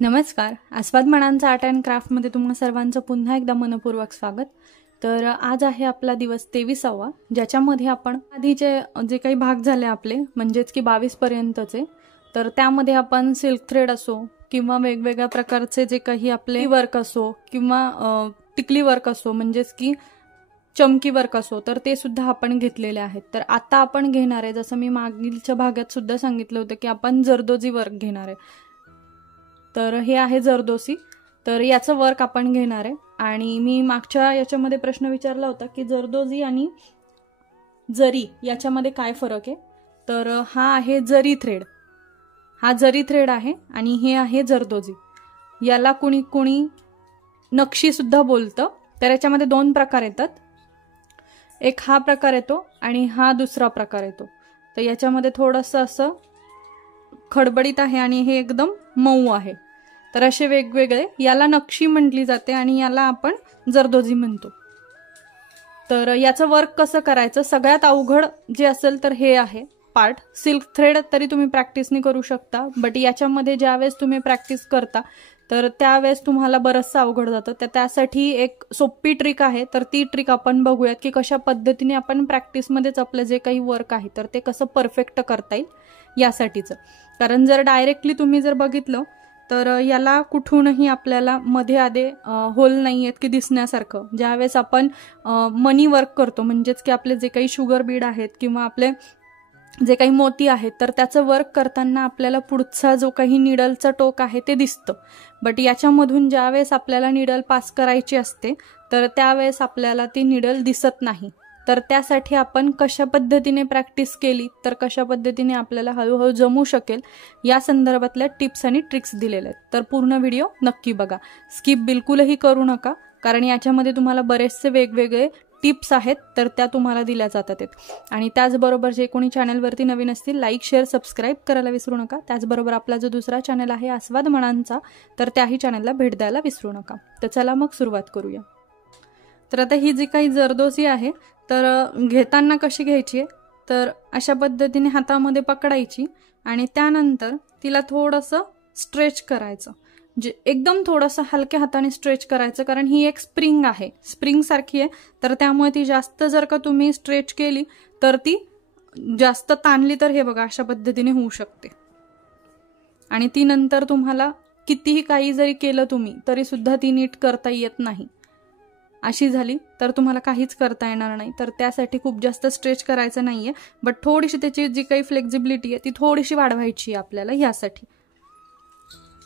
नमस्कार. आस्वाद मनांचा art and क्राफ्टमध्ये तुम्हा सर्वांचं पुन्हा एकदा मनपूर्वक स्वागत. तर आज आहे आपला दिवस 23वा, ज्याच्यामध्ये आपण आधीचे जे काही भाग झाले आपले म्हणजेच की 22 पर्यंतचे, तर त्यामध्ये आपण सिल्क थ्रेड असो किंवा वेगवेगळ्या प्रकारचे जे काही आपले वर्क असो किंवा टिकली वर्क असो म्हणजेच की चमकी वर्क असो, तर ते सुद्धा आपण घेतलेले आहेत. तर आता आपण घेणार आहे, जसं मी मागीलच्या भागात सुद्धा सांगितलं होतं की आपण जरदोजी वर्क घेणार आहे. तर हे आहे जरदोसी. तर याचं वर्क आपण घेणार आहे. आणि मी मागच्या याच्यामध्ये प्रश्न विचारला होता की जरदोजी आणि जरी याच्यामध्ये काय फरक आहे. तर हा आहे जरी थ्रेड, हा जरी थ्रेड आहे आणि हे आहे जरदोजी. याला कुणी कुणी नक्षी सुद्धा बोलतं. तर याच्यामध्ये दोन प्रकार येतात, एक हा प्रकार येतो आणि हा दुसरा प्रकार येतो. तर याच्यामध्ये थोडंसं असं खडबडीत आहे आणि हे एकदम मऊ आहे. तर असे वेगवेगळे, याला नक्षी म्हटली जाते आणि याला आपण जरदोजी म्हणतो. तर याचं वर्क कसं करायचं, सगळ्यात अवघड जे असेल तर हे आहे पार्ट. सिल्क थ्रेड तरी तुम्ही प्रॅक्टिसने करू शकता, बट याच्यामध्ये ज्यावेळेस तुम्ही प्रॅक्टिस करता तर त्यावेळेस तुम्हाला बरंचसं अवघड जातं. तर त्यासाठी एक सोपी ट्रिक आहे, तर ती ट्रिक आपण बघूयात की कशा पद्धतीने आपण प्रॅक्टिसमध्येच आपलं जे काही वर्क आहे तर ते कसं परफेक्ट करता येईल यासाठीचं. कारण जर डायरेक्टली तुम्ही जर बघितलं तर याला कुठूनही आपल्याला मध्ये आधे होल नाही आहेत की दिसण्यासारखं. ज्यावेळेस आपण मनी वर्क करतो म्हणजेच की आपले जे काही शुगर बीड आहेत किंवा आपले जे काही मोती आहेत तर त्याचं वर्क करताना आपल्याला पुढचा जो काही निडलचं टोक आहे ते दिसतं. बट याच्यामधून ज्यावेळेस आपल्याला निडल पास करायची असते तर त्यावेळेस आपल्याला ती निडल दिसत नाही. तर त्यासाठी आपण कशा पद्धतीने प्रॅक्टिस केली तर कशा पद्धतीने आपल्याला हळूहळू जमू शकेल या संदर्भातल्या टिप्स आणि ट्रिक्स दिलेल्या आहेत. तर पूर्ण व्हिडिओ नक्की बघा, स्किप बिलकुलही करू नका, कारण याच्यामध्ये तुम्हाला बरेचसे वेगवेगळे टिप्स आहेत तर त्या तुम्हाला दिल्या जातात. आणि त्याचबरोबर जे कोणी चॅनलवरती नवीन असतील, लाईक शेअर सबस्क्राईब करायला विसरू नका. त्याचबरोबर आपला जो दुसरा चॅनल आहे आस्वाद मनांचा, तर त्याही चॅनलला भेट द्यायला विसरू नका. तर चला मग सुरुवात करूया. तर आता ही जी काही जरदोसी आहे तर घेताना कशी घ्यायची आहे, तर अशा पद्धतीने हातामध्ये पकडायची आणि त्यानंतर तिला थोडंसं स्ट्रेच करायचं. जे एकदम थोडंसं हलक्या हाताने स्ट्रेच करायचं, कारण ही एक स्प्रिंग आहे, स्प्रिंग सारखी आहे. तर त्यामुळे ती जास्त जर का तुम्ही स्ट्रेच केली तर ती जास्त ताणली तर हे बघा अशा पद्धतीने होऊ शकते. आणि ती नंतर तुम्हाला कितीही काही जरी केलं तुम्ही तरी सुद्धा ती नीट करता येत नाही. अशी झाली तर तुम्हाला काहीच करता येणार नाही. तर त्यासाठी खूप जास्त स्ट्रेच करायचं नाहीये, बट थोडीशी त्याची जी काही फ्लेक्झिबिलिटी आहे ती थोडीशी वाढवायची आहे आपल्याला यासाठी.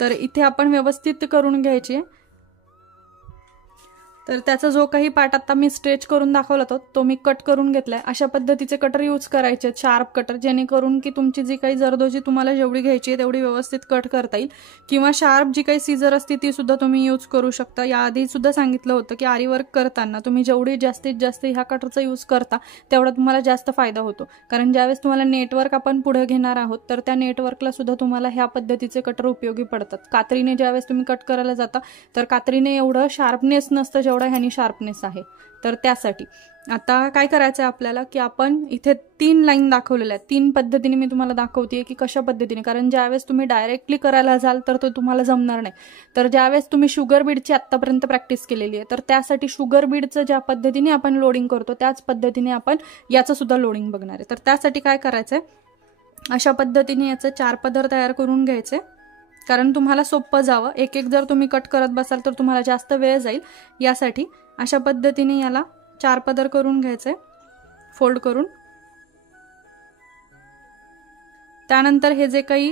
तर इथे आपण व्यवस्थित करून घ्यायची आहे. तर त्याचा जो काही पार्ट आता मी स्ट्रेच करून दाखवला तो मी कट करून घेतलाय. अशा पद्धतीचे कटर यूज करायचे, शार्प कटर, जेणेकरून की तुमची जी काही जरदोजी तुम्हाला जेवढी घ्यायची आहे तेवढी व्यवस्थित कट करता येईल. किंवा शार्प जी काही सीझर असते ती सुद्धा तुम्ही यूज करू शकता. याआधी सुद्धा सांगितलं होतं की आरी वर्क करताना तुम्ही जेवढी जास्तीत जास्त ह्या कटरचा यूज करता तेवढा तुम्हाला जास्त फायदा होतो. कारण ज्यावेळेस तुम्हाला नेटवर्क आपण पुढे घेणार आहोत तर त्या नेटवर्कला सुद्धा तुम्हाला ह्या पद्धतीचे कटर उपयोगी पडतात. कात्रीने ज्यावेळेस तुम्ही कट करायला जाता तर कात्रीने एवढं शार्पनेस नसतं जेवढा ह्यानी शार्पनेस आहे. तर त्यासाठी आता काय करायचं आहे आपल्याला की आपण इथे 3 लाईन दाखवलेल्या आहेत. 3 पद्धतीने मी तुम्हाला दाखवतेय की कशा पद्धतीने, कारण ज्यावेळेस तुम्ही डायरेक्टली करायला जाल तर तो तुम्हाला जमणार नाही. तर ज्यावेळेस तुम्ही शुगर बीडची आतापर्यंत प्रॅक्टिस केलेली आहे तर त्यासाठी शुगर बीडचं ज्या पद्धतीने आपण लोडिंग करतो त्याच पद्धतीने आपण याचं सुद्धा लोडिंग बघणार आहे. तर त्यासाठी काय करायचंय, अशा पद्धतीने याचं 4 पदर तयार करून घ्यायचे, कारण तुम्हाला सोपं जावं. एक एक जर तुम्ही कट करत बसाल तर तुम्हाला जास्त वेळ जाईल. यासाठी अशा पद्धतीने याला 4 पदर करून घ्यायचे फोल्ड करून. त्यानंतर हे जे काही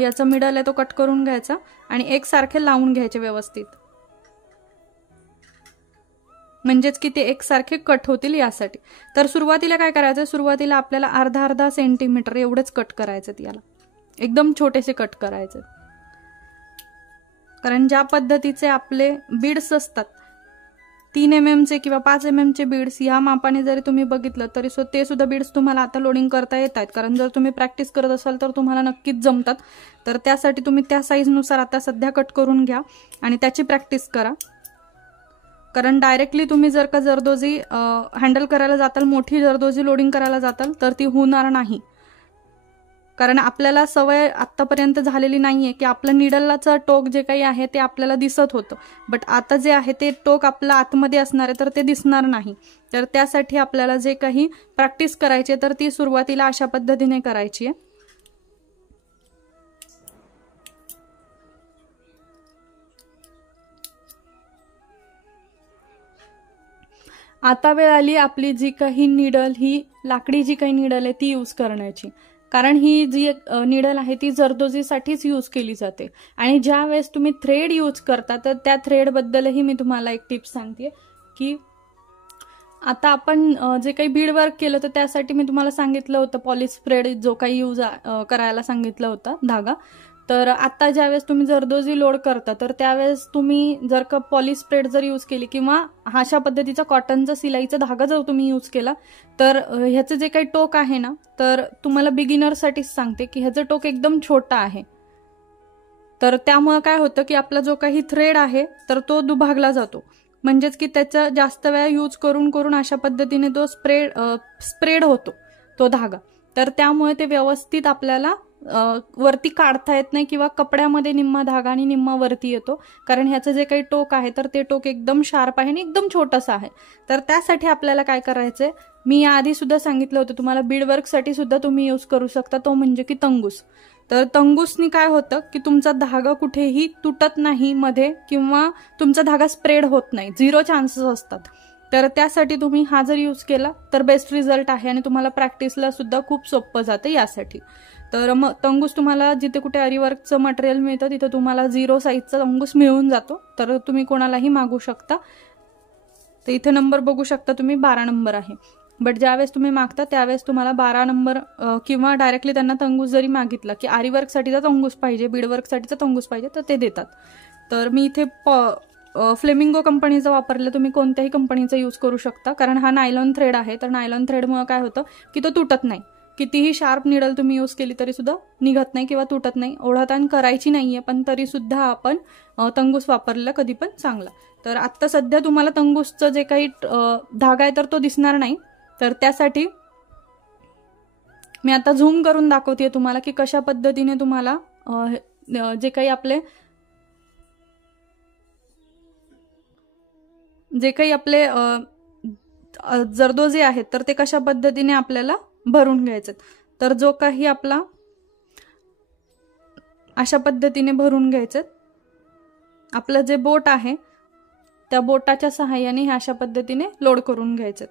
याचा मिडल आहे तो कट करून घ्यायचा आणि एकसारखे लावून घ्यायचे व्यवस्थित, म्हणजेच की ते एकसारखे कट होतील यासाठी. तर सुरुवातीला काय करायचं, सुरुवातीला आपल्याला अर्धा सेंटीमीटर एवढेच कट करायचे, याला एकदम छोटेसे कट करायचे. कारण ज्या पद्धतीचे आपले बीड्स असतात 3 mm चे किंवा 5 mm चे बीड्स, ह्या मापाने जरी तुम्ही बघितलं तरी ते सुद्धा बीड्स तुम्हाला आता लोडिंग करता येत आहेत. कारण जर तुम्ही प्रॅक्टिस करत असाल तर तुम्हाला नक्कीच जमतात. तर त्यासाठी तुम्ही त्या साईजनुसार आता सध्या कट करून घ्या आणि त्याची प्रॅक्टिस करा. कारण डायरेक्टली तुम्ही जर का जरदोजी हँडल करायला जाताल, मोठी जरदोजी लोडिंग करायला जाताल तर ती होणार नाही. कारण आपल्याला सवय आत्तापर्यंत झालेली नाहीये की आपलं निडलचं टोक जे काही आहे ते आपल्याला दिसत होतं, बट आता जे आहे ते टोक आपलं आतमध्ये असणार आहे तर ते दिसणार नाही. तर त्यासाठी आपल्याला जे काही प्रॅक्टिस करायची तर ती सुरुवातीला अशा पद्धतीने करायची आहे. आता वेळ आली आपली जी काही निडल, ही लाकडी जी काही निडल आहे ती यूज करण्याची. कारण ही जी निडल आहे ती जरदोजीसाठीच यूज केली जाते. आणि ज्या वेळेस तुम्ही थ्रेड यूज करता तर त्या थ्रेडबद्दलही मी तुम्हाला एक टिप्स सांगते की आता आपण जे काही बीड वर्क केलं तर त्यासाठी मी तुम्हाला सांगितलं होतं पॉलिश थ्रेड जो काही यूज करायला सांगितलं होतं धागा. तर आता ज्यावेळेस तुम्ही जरदोजी लोड करता तर त्यावेळेस तुम्ही जर का पॉलिश थ्रेड जर यूज केली किंवा अशा पद्धतीचा कॉटनचा सिलाईचा धागा जर तुम्ही यूज केला तर ह्याचं जे काही टोक आहे ना, तर तुम्हाला बिगिनरसाठीच सांगते की ह्याचं टोक एकदम छोटा आहे. तर त्यामुळे काय होतं की आपला जो काही थ्रेड आहे तर तो दुभागला जातो. म्हणजेच की त्याचा जास्त वेळा यूज करून करून अशा पद्धतीने तो स्प्रेड होतो तो धागा. तर त्यामुळे ते व्यवस्थित आपल्याला वरती काढता येत नाही किंवा कपड्यामध्ये निम्मा धागा आणि निम्मा वरती येतो. कारण ह्याचं जे काही टोक आहे तर ते टोक एकदम शार्प आहे आणि एकदम छोटंसं आहे. तर त्यासाठी आपल्याला काय करायचंय, मी याआधी सुद्धा सांगितलं होतं तुम्हाला, बीड वर्कसाठी सुद्धा तुम्ही यूज करू शकता, तो म्हणजे की तंगूस. तर तंगूसनी काय होतं की तुमचा धागा कुठेही तुटत नाही मध्ये किंवा तुमचा धागा स्प्रेड होत नाही, 0 चान्सेस असतात. तर त्यासाठी तुम्ही हा जर यूज केला तर बेस्ट रिझल्ट आहे आणि तुम्हाला प्रॅक्टिसला सुद्धा खूप सोपं जातं यासाठी. तर मग तंगूस तुम्हाला जिथे कुठे आरीवर्कचं मटेरियल मिळतं तिथं तुम्हाला 0 साईजचा तंगूस मिळून जातो. तर तुम्ही कोणालाही मागू शकता. तर इथे नंबर बघू शकता तुम्ही, 12 नंबर आहे. बट ज्यावेळेस तुम्ही मागता त्यावेळेस तुम्हाला 12 नंबर किंवा डायरेक्टली त्यांना तंगूस जरी मागितला की आरीवर्कसाठीचा तंगूस पाहिजे, बीडवर्कसाठीचा तंगूस पाहिजे तर ते देतात. तर मी इथे फ्लेमिंगो कंपनीचा वापरला, तुम्ही कोणत्याही कंपनीचा यूज करू शकता. कारण हा नायलॉन थ्रेड आहे, तर नायलॉन थ्रेडमुळे काय होतं की तो तुटत नाही. कितीही शार्प निडल तुम्ही यूज केली तरी सुद्धा निघत नाही किंवा तुटत नाही. ओढाताण करायची नाहीये पण तरी सुद्धा आपण तंगूस वापरलेला कधी पण चांगला. तर आता सध्या तुम्हाला तंगूसचं जे काही धागा आहे तर तो दिसणार नाही. तर त्यासाठी मी आता झूम करून दाखवते तुम्हाला की कशा पद्धतीने तुम्हाला जे काही आपले जरदोजी आहेत तर ते कशा पद्धतीने आपल्याला भरून घ्यायचे. तर जो काही आपला अशा पद्धतीने भरून घ्यायचे. आपलं जे बोट आहे त्या बोटाच्या सहाय्याने हे अशा पद्धतीने लोड करून घ्यायचे.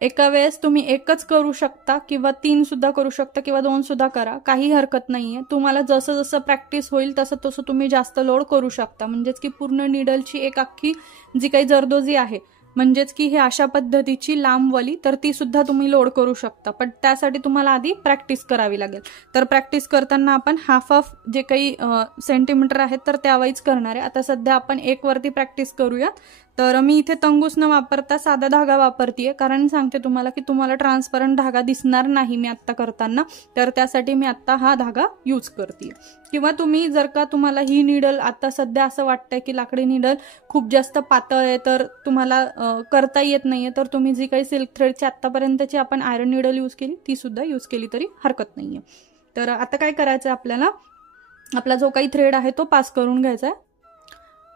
एका वेळेस तुम्ही एकच करू शकता किंवा 3 सुद्धा करू शकता किंवा 2 सुद्धा करा, काही हरकत नाहीये. तुम्हाला जसं जसं प्रॅक्टिस होईल तसं तसं तुम्ही जास्त लोड करू शकता. म्हणजेच की पूर्ण निडलची एक अख्खी जी काही जरदोजी आहे म्हणजेच की हे अशा पद्धतीची लांबवाली तर ती सुद्धा तुम्ही लोड करू शकता. पण त्यासाठी तुम्हाला आधी प्रॅक्टिस करावी लागेल. तर प्रॅक्टिस करताना आपण हाफ जे काही सेंटीमीटर आहेत तर त्यावाईज करणार आहे. आता सध्या आपण 1 वरती प्रॅक्टिस करूया. तर मी इथे तंगूस न वापरता साधा धागा वापरतीये, कारण सांगते तुम्हाला की तुम्हाला ट्रान्सपरंट धागा दिसणार नाही मी आत्ता करताना. तर त्यासाठी मी आत्ता हा धागा यूज करते. किंवा तुम्ही जर का तुम्हाला ही निडल आता सध्या असं वाटतंय की लाकडी निडल खूप जास्त पातळ आहे तर तुम्हाला करता येत नाहीये, तर तुम्ही जी काही सिल्क थ्रेडची आतापर्यंतची आपण आयरन निडल यूज केली ती सुद्धा यूज केली तरी हरकत नाहीये. तर आता काय करायचं, आपल्याला आपला जो काही थ्रेड आहे तो पास करून घ्यायचा आहे.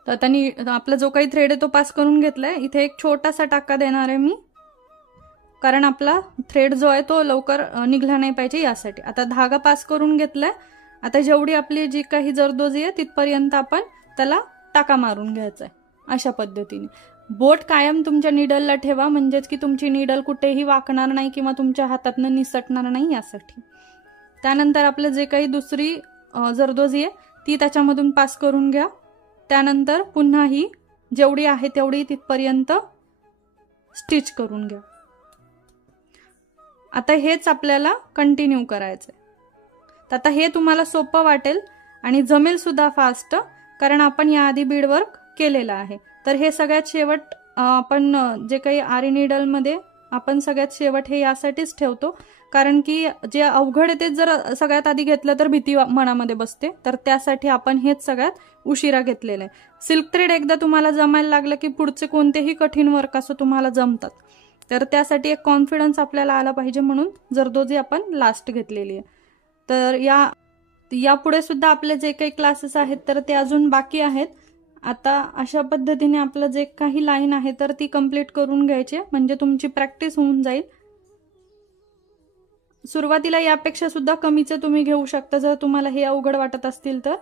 तर आता आपला जो काही थ्रेड आहे तो पास करून घेतलाय. इथे एक छोटासा टाका देणार आहे मी, कारण आपला थ्रेड जो आहे तो लवकर निघला नाही पाहिजे यासाठी. आता धागा पास करून घेतलाय. आता जेवढी आपली जी काही जरदोजी आहे तिथपर्यंत आपण त्याला टाका मारून घ्यायचा आहे अशा पद्धतीने. बोट कायम तुमच्या निडलला ठेवा, म्हणजेच की तुमची निडल कुठेही वाकणार नाही किंवा तुमच्या हातातनं निसटणार नाही यासाठी. त्यानंतर आपलं जे काही दुसरी जरदोजी आहे ती त्याच्यामधून पास करून घ्या. त्यानंतर पुन्हा ही जेवढी आहे तेवढी तिथपर्यंत स्टिच करून घ्या. आता हेच आपल्याला कंटिन्यू करायचंय. तर आता हे तुम्हाला सोपं वाटेल आणि जमेल सुद्धा फास्ट, कारण आपण याआधी बीडवर्क केलेलं आहे. तर हे सगळ्यात शेवट आपण जे काही आरी निडल मध्ये आपण सगळ्यात शेवट हे यासाठीच ठेवतो, कारण की जे अवघड आहे ते जर सगळ्यात आधी घेतलं तर भीती मनामध्ये बसते. तर त्यासाठी आपण हेच सगळ्यात उशिरा घेतलेलं आहे. सिल्क थ्रेड एकदा तुम्हाला जमायला लागलं की पुढचे कोणतेही कठीण वर्क असं तुम्हाला जमतात. तर त्यासाठी एक कॉन्फिडन्स आपल्याला आला पाहिजे, म्हणून जरदोजी आपण लास्ट घेतलेली आहे. तर यापुढे सुद्धा आपले जे काही क्लासेस आहेत तर ते अजून बाकी आहेत. आता अशा पद्धतीने आपलं जे काही लाईन आहे तर ती कंप्लीट करून घ्यायची, म्हणजे तुमची प्रॅक्टिस होऊन जाईल. सुरुवातीला यापेक्षा सुद्धा कमीचे तुम्ही घेऊ शकता जर तुम्हाला हे अवघड वाटत असतील तर.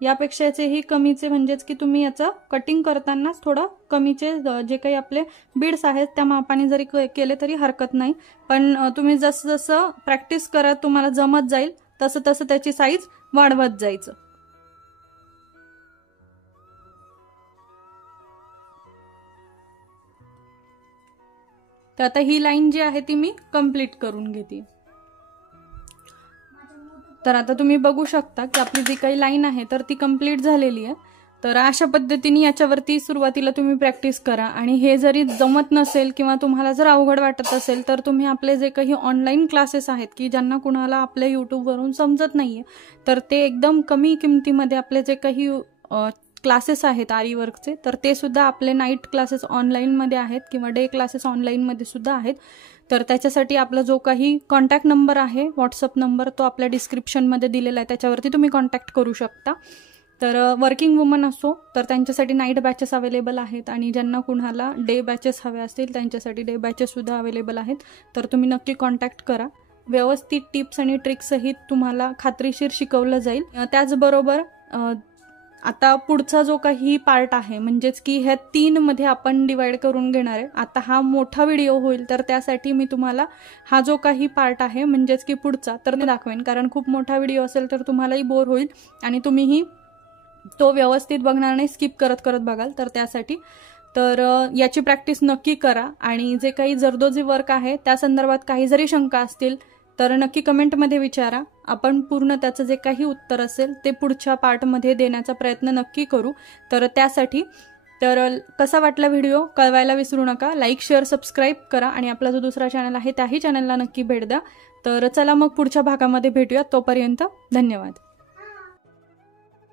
यापेक्षाचेही कमीचे, म्हणजेच की तुम्ही याचं कटिंग करतानाच थोडं कमीचे जे काही आपले बीड्स आहेत त्या मापाने जरी केले तरी हरकत नाही. पण तुम्ही जसं जसं प्रॅक्टिस करत तुम्हाला जमत जाईल तसं तसं त्याची साईज वाढवत जायचं. तर आता ही लाईन जी आहे ती मी कंप्लीट करून घेते. तर आता तुम्ही बघू शकता की आपली जी काही लाईन आहे तर ती कंप्लीट झालेली आहे. तर अशा पद्धतीने याच्यावरती सुरुवातीला तुम्ही प्रॅक्टिस करा. आणि हे जरी जमत नसेल किंवा तुम्हाला जर अवघड वाटत असेल तर तुम्ही आपले जे काही ऑनलाईन क्लासेस आहेत की ज्यांना कुणाला आपल्या यूट्यूबवरून समजत नाहीये तर ते एकदम कमी किमतीमध्ये आपले जे काही क्लासेस आहेत आरी वर्कचे तर ते सुद्धा आपले नाईट क्लासेस ऑनलाईनमध्ये आहेत किंवा डे क्लासेस ऑनलाईनमध्ये सुद्धा आहेत. तर त्याच्यासाठी आपला जो काही कॉन्टॅक्ट नंबर आहे व्हॉट्सअप नंबर तो आपल्या डिस्क्रिप्शनमध्ये दिलेला आहे, त्याच्यावरती तुम्ही कॉन्टॅक्ट करू शकता. तर वर्किंग वुमन असो तर त्यांच्यासाठी नाईट बॅचेस अवेलेबल आहेत, आणि ज्यांना कुणाला डे बॅचेस हवे असतील त्यांच्यासाठी डे बॅचेस सुद्धा अवेलेबल आहेत. तर तुम्ही नक्की कॉन्टॅक्ट करा. व्यवस्थित टिप्स आणि ट्रिक्ससहित तुम्हाला खात्रीशीर शिकवलं जाईल. त्याचबरोबर आता पुढचा जो काही पार्ट आहे म्हणजेच की ह्या 3 मध्ये आपण डिवाइड करून घेणार आहे. आता हा मोठा व्हिडिओ होईल तर त्यासाठी मी तुम्हाला हा जो काही पार्ट आहे म्हणजेच की पुढचा तर मी दाखवेन, कारण खूप मोठा व्हिडिओ असेल तर तुम्हालाही बोर होईल आणि तुम्हीही तो व्यवस्थित बघणार नाही, स्किप करत करत बघाल. तर त्यासाठी याची प्रॅक्टिस नक्की करा. आणि जे काही जरदोजी वर्क आहे त्या संदर्भात काही जरी शंका असतील तर नक्की कमेंटमध्ये विचारा. आपण पूर्ण त्याचं जे काही उत्तर असेल ते पुढच्या पार्टमध्ये देण्याचा प्रयत्न नक्की करू. तर त्यासाठी कसा वाटला व्हिडिओ कळवायला विसरू नका. लाईक, शेअर, सबस्क्राईब करा आणि आपला जो दुसरा चॅनल आहे त्याही चॅनलला नक्की भेट द्या. तर चला मग पुढच्या भागामध्ये भेटूया. तोपर्यंत धन्यवाद.